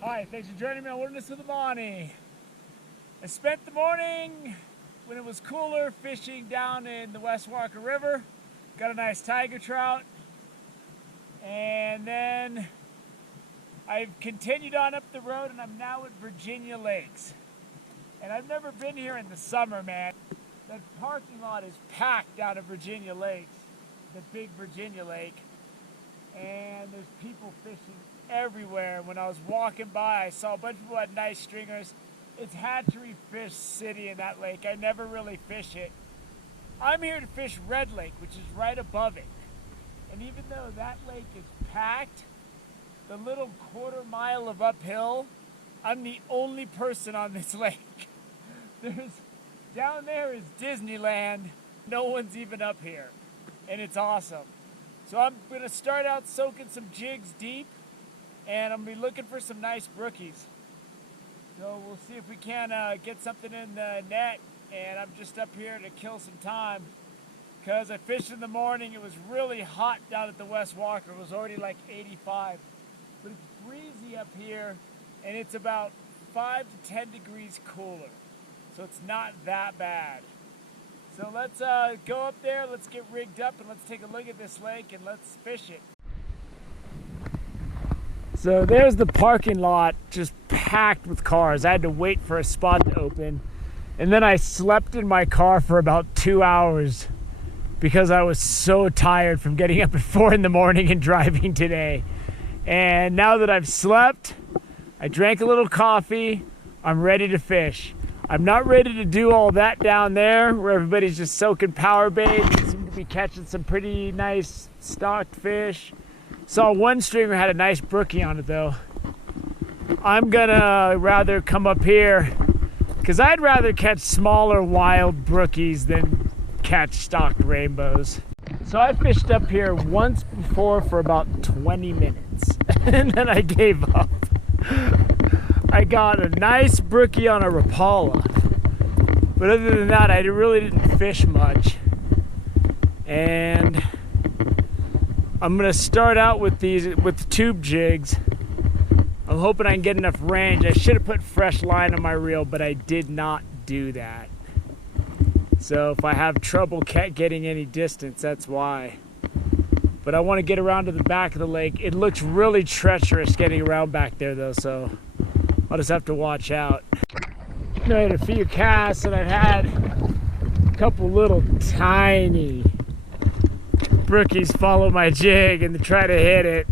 Hi, thanks for joining me on Wilderness with Amani. I spent the morning when it was cooler fishing down in the West Walker River. Got a nice tiger trout. And then I've continued on up the road and I'm now at Virginia Lakes. And I've never been here in the summer, man. The parking lot is packed down at Virginia Lakes, the big Virginia Lake. And there's people fishing everywhere. When I was walking by, I saw a bunch of people had nice stringers. It's hatchery fish city in that lake. I never really fish it. I'm here to fish Red Lake, which is right above it. And even though that lake is packed, the little quarter mile of uphill, I'm the only person on this lake. Down there is Disneyland. No one's even up here. And it's awesome. So I'm going to start out soaking some jigs deep, and I'm going to be looking for some nice brookies. So we'll see if we can get something in the net, and I'm just up here to kill some time because I fished in the morning. It was really hot down at the West Walker. It was already like 85. But it's breezy up here, and it's about 5 to 10 degrees cooler. So it's not that bad. So let's go up there, let's get rigged up, and let's take a look at this lake, and let's fish it. So there's the parking lot, just packed with cars. I had to wait for a spot to open. And then I slept in my car for about 2 hours because I was so tired from getting up at 4 in the morning and driving today. And now that I've slept, I drank a little coffee, I'm ready to fish. I'm not ready to do all that down there where everybody's just soaking power bait. They seem to be catching some pretty nice stocked fish. Saw one streamer had a nice brookie on it though. I'm gonna rather come up here because I'd rather catch smaller wild brookies than catch stocked rainbows. So I fished up here once before for about 20 minutes and then I gave up. I got a nice brookie on a Rapala, but other than that, I really didn't fish much. And I'm gonna start out with with tube jigs. I'm hoping I can get enough range. I should have put fresh line on my reel, but I did not do that. So if I have trouble getting any distance, that's why. But I want to get around to the back of the lake. It looks really treacherous getting around back there though, so I'll just have to watch out. I had a few casts and I've had a couple little tiny brookies follow my jig and try to hit it.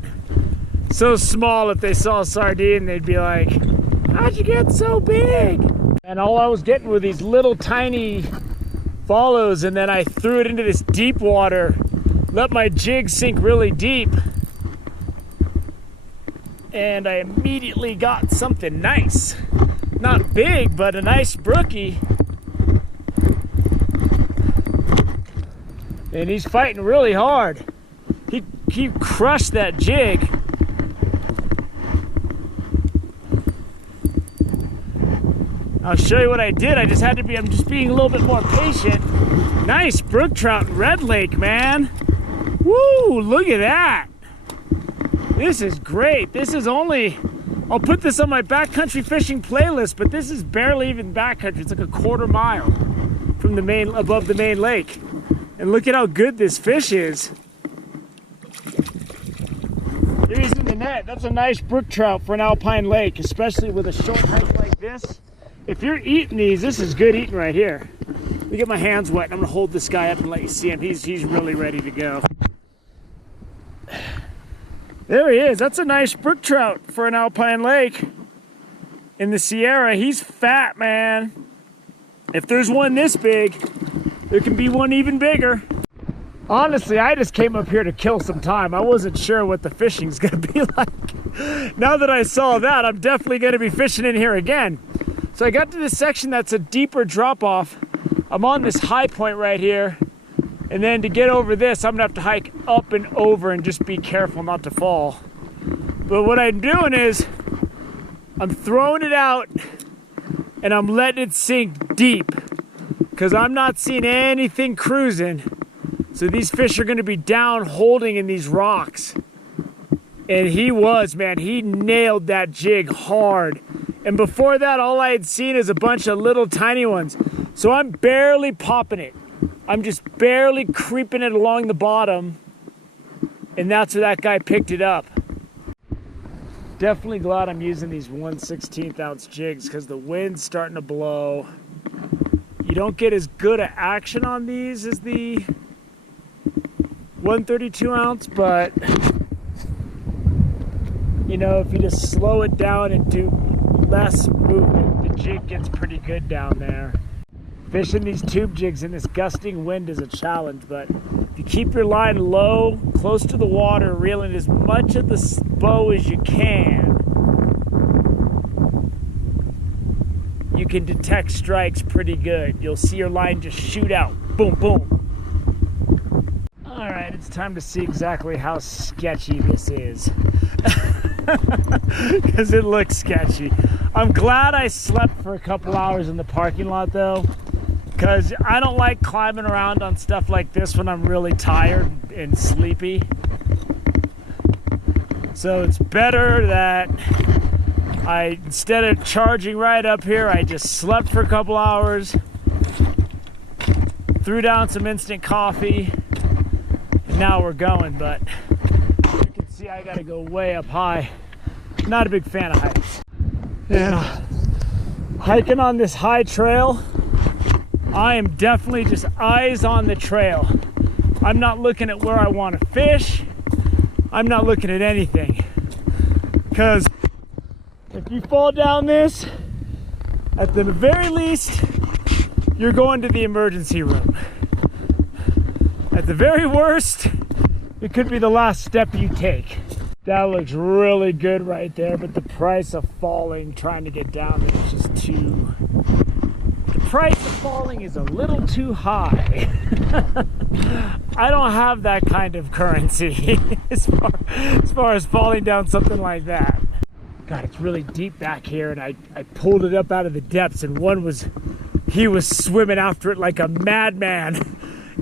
So small, if they saw a sardine, they'd be like, how'd you get so big? And all I was getting were these little tiny follows, and then I threw it into this deep water, let my jig sink really deep, and I immediately got something nice. Not big, but a nice brookie. And he's fighting really hard. He crushed that jig. I'll show you what I did. I'm just being a little bit more patient. Nice brook trout in Red Lake, man. Woo, look at that. This is great. This is I'll put this on my backcountry fishing playlist, but this is barely even backcountry. It's like a quarter mile from above the main lake. And look at how good this fish is. There he's in the net. That's a nice brook trout for an alpine lake, especially with a short hike like this. If you're eating these, this is good eating right here. Let me get my hands wet. I'm gonna hold this guy up and let you see him. He's really ready to go. There he is. That's a nice brook trout for an alpine lake in the Sierra. He's fat, man. If there's one this big, there can be one even bigger. Honestly, I just came up here to kill some time. I wasn't sure what the fishing's gonna be like. Now that I saw that, I'm definitely gonna be fishing in here again. So I got to this section that's a deeper drop off. I'm on this high point right here. And then to get over this, I'm gonna have to hike up and over and just be careful not to fall. But what I'm doing is, I'm throwing it out and I'm letting it sink deep because I'm not seeing anything cruising. So these fish are gonna be down holding in these rocks. And he was, man, he nailed that jig hard. And before that, all I had seen is a bunch of little tiny ones. So I'm barely popping it. I'm just barely creeping it along the bottom. And that's where that guy picked it up. Definitely glad I'm using these 1/16 ounce jigs because the wind's starting to blow. You don't get as good an action on these as the 132 ounce, but you know, if you just slow it down and do less movement, the jig gets pretty good down there. Fishing these tube jigs in this gusting wind is a challenge, but if you keep your line low, close to the water, reeling as much of the bow as you can, you can detect strikes pretty good. You'll see your line just shoot out. Boom, boom. All right, it's time to see exactly how sketchy this is. Because it looks sketchy. I'm glad I slept for a couple hours in the parking lot though, because I don't like climbing around on stuff like this when I'm really tired and sleepy. So it's better that instead of charging right up here, I just slept for a couple hours, threw down some instant coffee, and now we're going. But you can see I gotta go way up high. Not a big fan of heights. Yeah, hiking on this high trail, I am definitely just eyes on the trail. I'm not looking at where I want to fish. I'm not looking at anything. Because if you fall down this, at the very least, you're going to the emergency room. At the very worst, it could be the last step you take. That looks really good right there, but the price of falling, trying to get down there is just too... The price of falling is a little too high. I don't have that kind of currency as far as falling down something like that. God, it's really deep back here, and I pulled it up out of the depths, and he was swimming after it like a madman,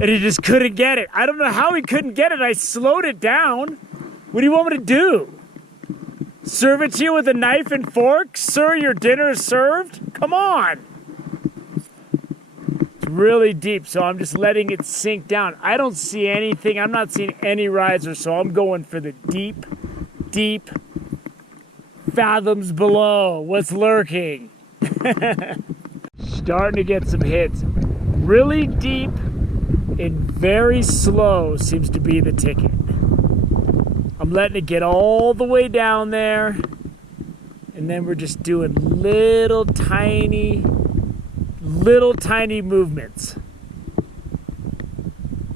and he just couldn't get it. I don't know how he couldn't get it. I slowed it down. What do you want me to do? Serve it to you with a knife and fork? Sir, your dinner is served? Come on. It's really deep, so I'm just letting it sink down. I don't see anything. I'm not seeing any riser, so I'm going for the deep, deep fathoms below. What's lurking? Starting to get some hits. Really deep and very slow seems to be the ticket. I'm letting it get all the way down there, and then we're just doing little tiny movements.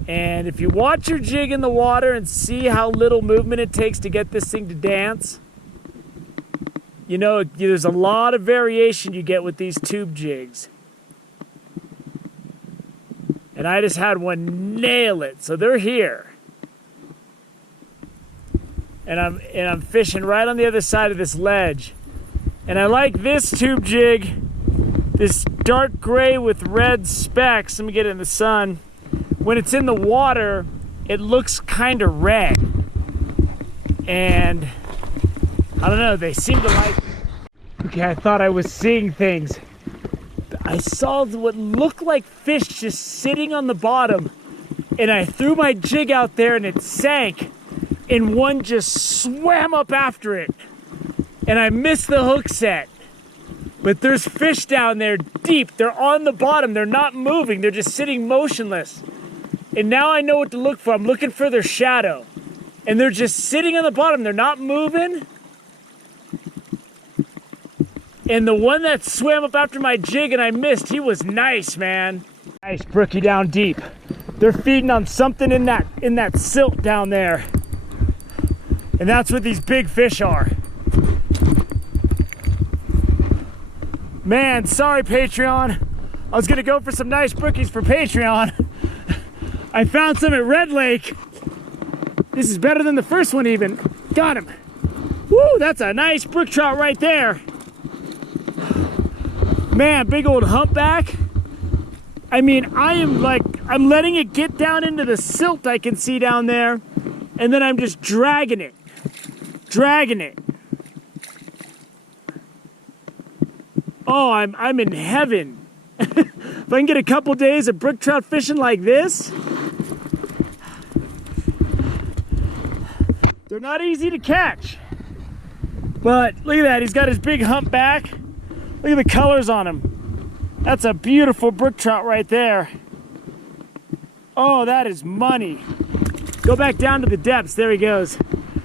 And if you watch your jig in the water and see how little movement it takes to get this thing to dance, you know, there's a lot of variation you get with these tube jigs. And I just had one nail it, so they're here. And I'm fishing right on the other side of this ledge. And I like this tube jig, this dark gray with red specks. Let me get it in the sun. When it's in the water, it looks kind of red. And I don't know, they seem to like it. Okay, I thought I was seeing things. I saw what looked like fish just sitting on the bottom, and I threw my jig out there and it sank. And one just swam up after it, and I missed the hook set. But there's fish down there deep. They're on the bottom. They're not moving. They're just sitting motionless. And now I know what to look for. I'm looking for their shadow. And they're just sitting on the bottom. They're not moving. And the one that swam up after my jig and I missed, he was nice, man. Nice brookie down deep. They're feeding on something in that silt down there. And that's what these big fish are. Man, sorry Patreon. I was gonna go for some nice brookies for Patreon. I found some at Red Lake. This is better than the first one even. Got him. Woo, that's a nice brook trout right there. Man, big old humpback. I mean, I'm letting it get down into the silt I can see down there, and then I'm just dragging it. dragging it. Oh, I'm in heaven. If I can get a couple days of brook trout fishing like this, they're not easy to catch. But look at that, he's got his big humpback. Look at the colors on him. That's a beautiful brook trout right there. Oh, that is money. Go back down to the depths, there he goes.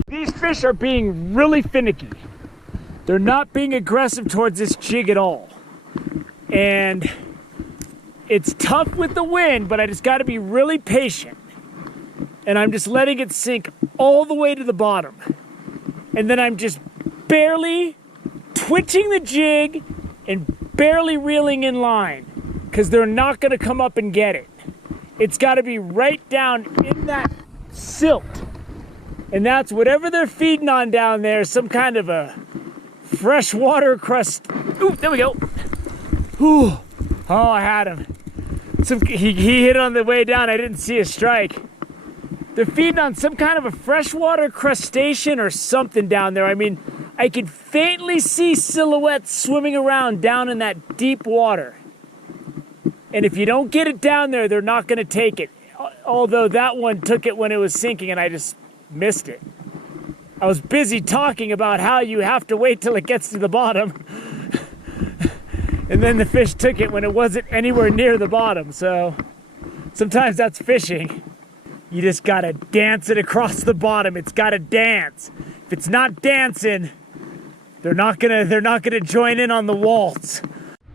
These fish are being really finicky. They're not being aggressive towards this jig at all. And it's tough with the wind, but I just gotta be really patient. And I'm just letting it sink all the way to the bottom. And then I'm just barely twitching the jig and barely reeling in line, because they're not gonna come up and get it. It's gotta be right down in that silt. And that's whatever they're feeding on down there, some kind of a freshwater crust. Ooh, there we go. Ooh. Oh, I had him. He hit on the way down. I didn't see a strike. They're feeding on some kind of a freshwater crustacean or something down there. I mean, I could faintly see silhouettes swimming around down in that deep water. And if you don't get it down there, they're not going to take it. Although that one took it when it was sinking and I just missed it. I was busy talking about how you have to wait till it gets to the bottom. And then the fish took it when it wasn't anywhere near the bottom. So sometimes that's fishing. You just gotta dance it across the bottom. It's gotta dance. If it's not dancing, they're not gonna join in on the waltz.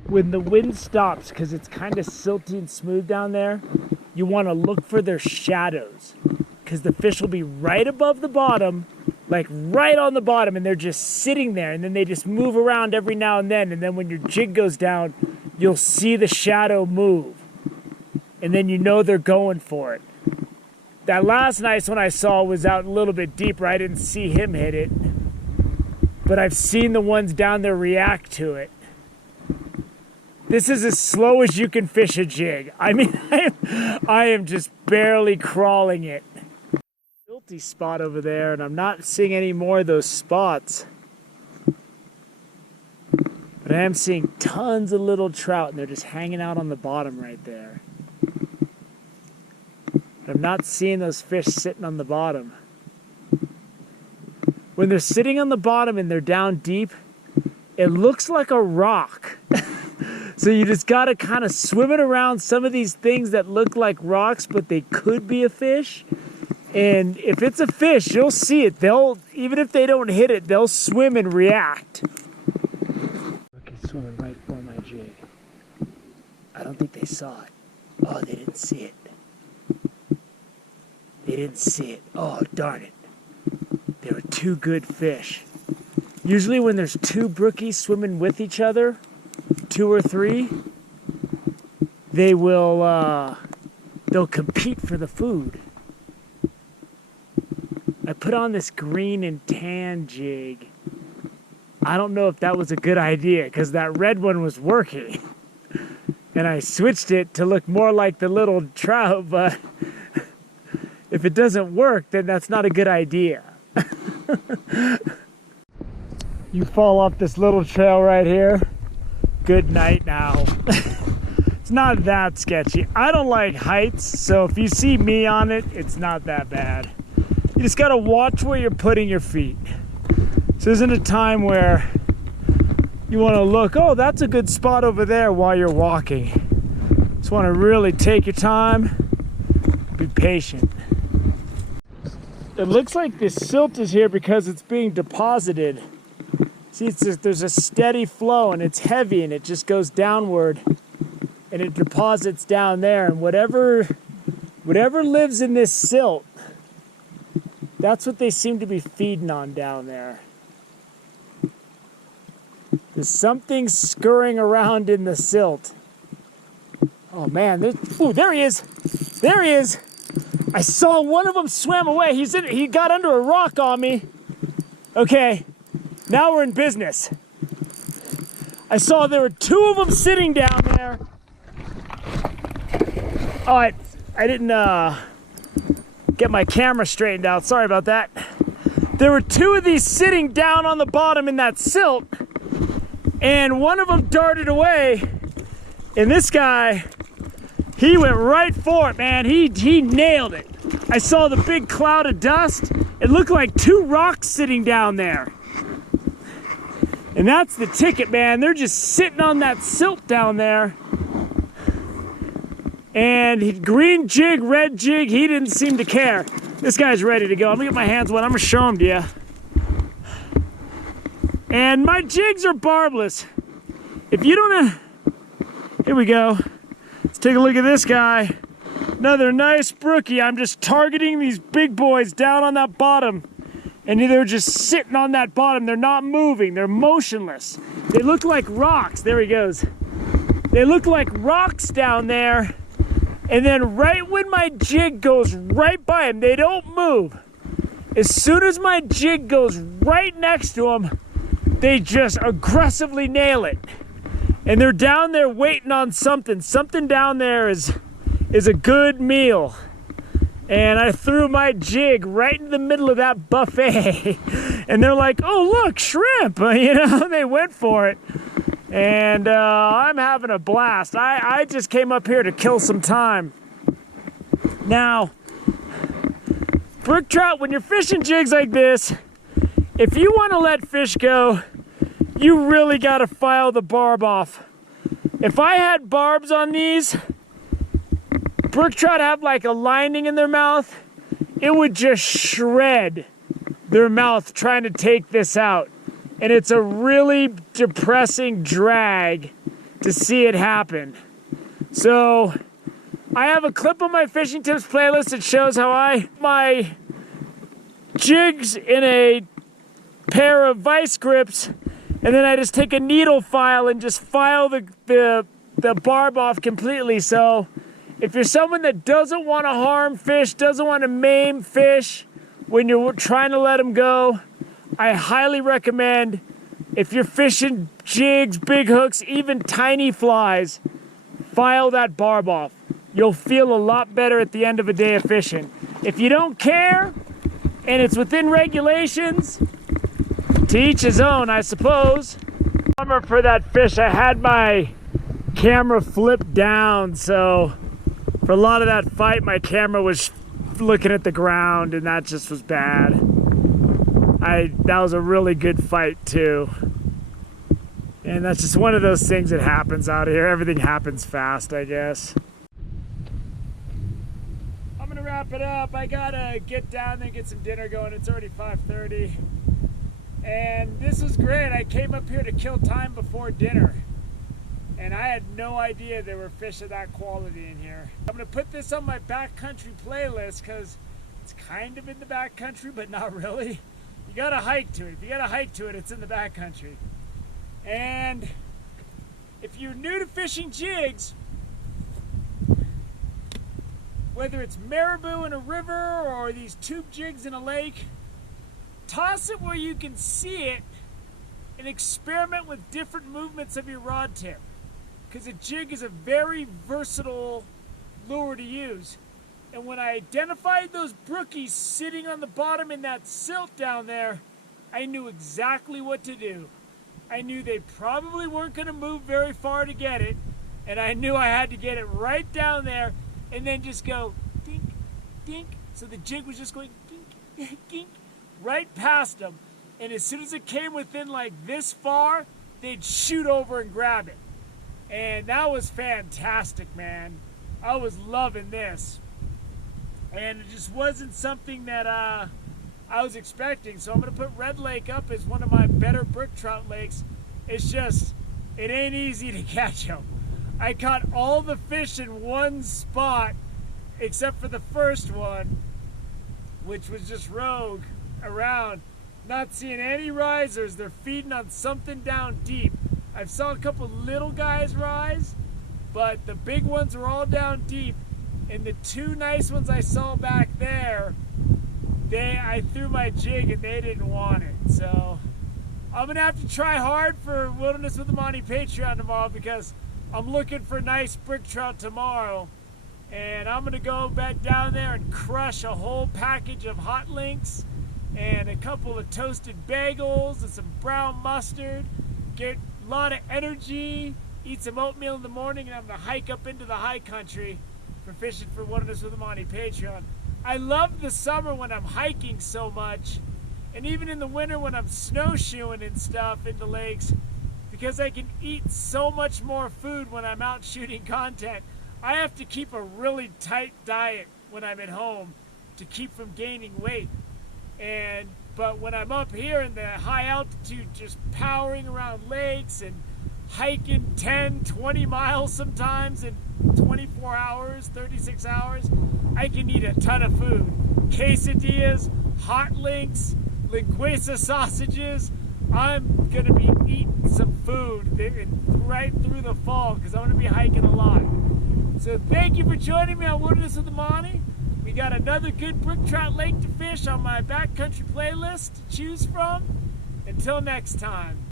When the wind stops, because it's kind of silty and smooth down there, you want to look for their shadows, because the fish will be right above the bottom, like right on the bottom, and they're just sitting there, and then they just move around every now and then when your jig goes down, you'll see the shadow move, and then you know they're going for it. That last nice one I saw was out a little bit deeper. I didn't see him hit it, but I've seen the ones down there react to it. This is as slow as you can fish a jig. I mean, I am just barely crawling it. Silty spot over there, and I'm not seeing any more of those spots. But I am seeing tons of little trout, and they're just hanging out on the bottom right there. But I'm not seeing those fish sitting on the bottom. When they're sitting on the bottom and they're down deep, it looks like a rock. So you just gotta kind of swim it around some of these things that look like rocks, but they could be a fish. And if it's a fish, you'll see it. Even if they don't hit it, they'll swim and react. Look, it's swimming right for my jig. I don't think they saw it. Oh, they didn't see it. They didn't see it. Oh, darn it. They were two good fish. Usually when there's two brookies swimming with each other, 2 or 3, they'll compete for the food. I put on this green and tan jig. I don't know if that was a good idea, because that red one was working. And I switched it to look more like the little trout, but if it doesn't work, then that's not a good idea. You fall off this little trail right here. Good night now. It's not that sketchy. I don't like heights, so if you see me on it, it's not that bad. You just gotta watch where you're putting your feet. So isn't a time where you wanna look, oh, that's a good spot over there while you're walking. Just wanna really take your time, be patient. It looks like this silt is here because it's being deposited. See, there's a steady flow, and it's heavy, and it just goes downward, and it deposits down there, and whatever lives in this silt, that's what they seem to be feeding on down there. There's something scurrying around in the silt. Oh man, there he is. There he is. I saw one of them swim away. He got under a rock on me. Okay. Now we're in business. I saw there were 2 of them sitting down there. Oh, I didn't get my camera straightened out. Sorry about that. there were two of these sitting down on the bottom in that silt, and one of them darted away, and this guy, he went right for it, man. He nailed it. I saw the big cloud of dust. It looked like two rocks sitting down there. And that's the ticket, man. They're just sitting on that silt down there. And green jig, red jig, he didn't seem to care. This guy's ready to go. I'm gonna get my hands wet. I'm gonna show him to you. And my jigs are barbless. If you don't know, here we go. Let's take a look at this guy. Another nice brookie. I'm just targeting these big boys down on that bottom. And they're just sitting on that bottom. They're not moving. They're motionless. They look like rocks. There he goes. They look like rocks down there. And then right when my jig goes right by them, they don't move. As soon as my jig goes right next to them, they just aggressively nail it. And they're down there waiting on something. Something down there is a good meal. And I threw my jig right in the middle of that buffet. And they're like, oh, look, shrimp. You know, they went for it. And I'm having a blast. I just came up here to kill some time. Now, brook trout, when you're fishing jigs like this, if you want to let fish go, you really got to file the barb off. If I had barbs on these, brook trout have like a lining in their mouth, it would just shred their mouth trying to take this out. And it's a really depressing drag to see it happen. So I have a clip on my fishing tips playlist that shows how I my jigs in a pair of vice grips, and then I just take a needle file and just file the barb off completely. So if you're someone that doesn't want to harm fish, doesn't want to maim fish when you're trying to let them go, I highly recommend, if you're fishing jigs, big hooks, even tiny flies, file that barb off. You'll feel a lot better at the end of a day of fishing. If you don't care, and it's within regulations, to each his own, I suppose. For that fish, I had my camera flipped down, so for a lot of that fight, my camera was looking at the ground, and that just was bad. That was a really good fight too. And that's just one of those things that happens out here. Everything happens fast, I guess. I'm gonna wrap it up. I gotta get down there and get some dinner going. It's already 5:30. And this was great. I came up here to kill time before dinner. And I had no idea there were fish of that quality in here. I'm gonna put this on my backcountry playlist because it's kind of in the backcountry, but not really. You gotta hike to it. If you gotta hike to it, it's in the backcountry. And if you're new to fishing jigs, whether it's marabou in a river or these tube jigs in a lake, toss it where you can see it and experiment with different movements of your rod tip. Because a jig is a very versatile lure to use. And when I identified those brookies sitting on the bottom in that silt down there, I knew exactly what to do. I knew they probably weren't going to move very far to get it, and I knew I had to get it right down there and then just go dink, dink. So the jig was just going dink, dink, right past them. And as soon as it came within like this far, they'd shoot over and grab it. And that was fantastic, man. I was loving this. And it just wasn't something that I was expecting. So I'm going to put Red Lake up as one of my better brook trout lakes. It's just, it ain't easy to catch them. I caught all the fish in one spot, except for the first one, which was just rogue around. Not seeing any risers. They're feeding on something down deep. I saw a couple little guys rise, but the big ones are all down deep. And the two nice ones I saw back there, I threw my jig and they didn't want it. So I'm gonna have to try hard for Wilderness with the Monty Patreon tomorrow, because I'm looking for nice brook trout tomorrow. And I'm gonna go back down there and crush a whole package of hot links and a couple of toasted bagels and some brown mustard. Get a lot of energy, eat some oatmeal in the morning, and I'm gonna hike up into the high country for fishing for Wilderness with the Monty Patreon. I love the summer when I'm hiking so much, and even in the winter when I'm snowshoeing and stuff into lakes, because I can eat so much more food when I'm out shooting content. I have to keep a really tight diet when I'm at home to keep from gaining weight. But when I'm up here in the high altitude, just powering around lakes and hiking 10, 20 miles sometimes in 24 hours, 36 hours, I can eat a ton of food. Quesadillas, hot links, linguiça sausages. I'm gonna be eating some food right through the fall because I'm gonna be hiking a lot. So thank you for joining me on Wilderness with the Monty. We got another good brook trout lake to fish on my backcountry playlist to choose from. Until next time.